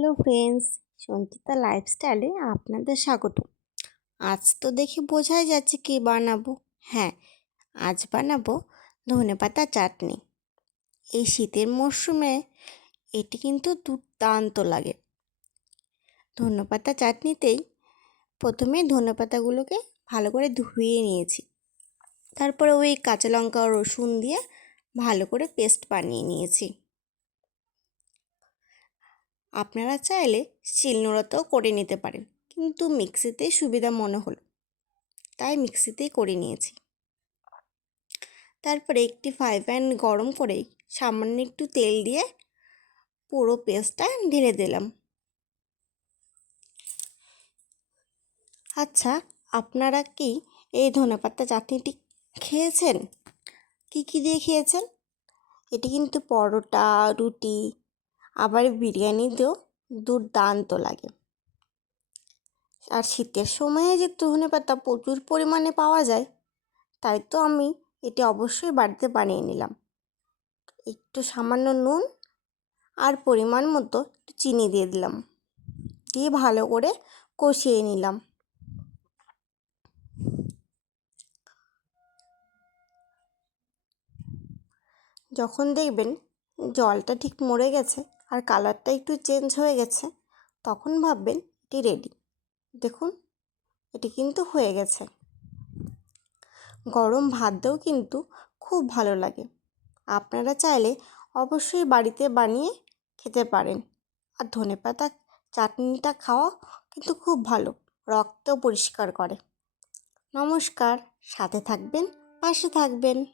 Hello friends, Sanchita লাইফস্টাইলে আপনাদের স্বাগত। আজ তো দেখে বোঝাই যাচ্ছে কি বানাবো। হ্যাঁ আজ বানাবো ধনেপাতা চাটনি। এই শীতের মরশুমে এটি কিন্তু দুর্দান্ত লাগে। ধনেপাতা চাটনিতেই প্রথমে ধনেপাতাগুলোকে ভালো করে ধুয়ে নিয়েছি। তারপরে ওই কাঁচা লঙ্কা রসুন দিয়ে ভালো করে পেস্ট বানিয়ে নিয়েছি। আপনারা চাইলে শিলনোড়াতেও করে নিতে পারেন। কিন্তু মিক্সিতেই সুবিধা মনে হলো। তাই মিক্সিতেই করে নিয়েছি। তারপরে একটি ফ্রাই প্যান গরম করে সামান্য একটু তেল দিয়ে পুরো পেস্টটা ঢেলে দিলাম। আচ্ছা আপনারা কি এই ধনেপাতা চাটনিটি খেয়েছেন? কি কি দিয়ে খেয়েছেন? এটি কিন্তু পরোটা, রুটি আবার বিরিয়ানিতেও দুর্দান্ত লাগে। আর শীতের সময়ে যে ধনে পাতা প্রচুর পরিমাণে পাওয়া যায়, তাই তো আমি এটি অবশ্যই বাড়িতে বানিয়ে নিলাম। একটু সামান্য নুন আর পরিমাণ মতো একটু চিনি দিয়ে দিলাম। দিয়ে ভালো করে কষিয়ে নিলাম। যখন দেখবেন জলটা ঠিক মরে গেছে আর কালারটা একটু চেঞ্জ হয়ে গেছে, তখন ভাববেন এটি রেডি দেখুন, এটি কিন্তু হয়ে গেছে। গরম ভাত দিয়েও কিন্তু খুব ভালো লাগে। আপনারা চাইলে অবশ্যই বাড়িতে বানিয়ে খেতে পারেন। আর ধনেপাতা চাটনিটা খাওয়া কিন্তু খুব ভালো রক্ত পরিষ্কার করে। নমস্কার, সাথে থাকবেন, পাশে থাকবেন।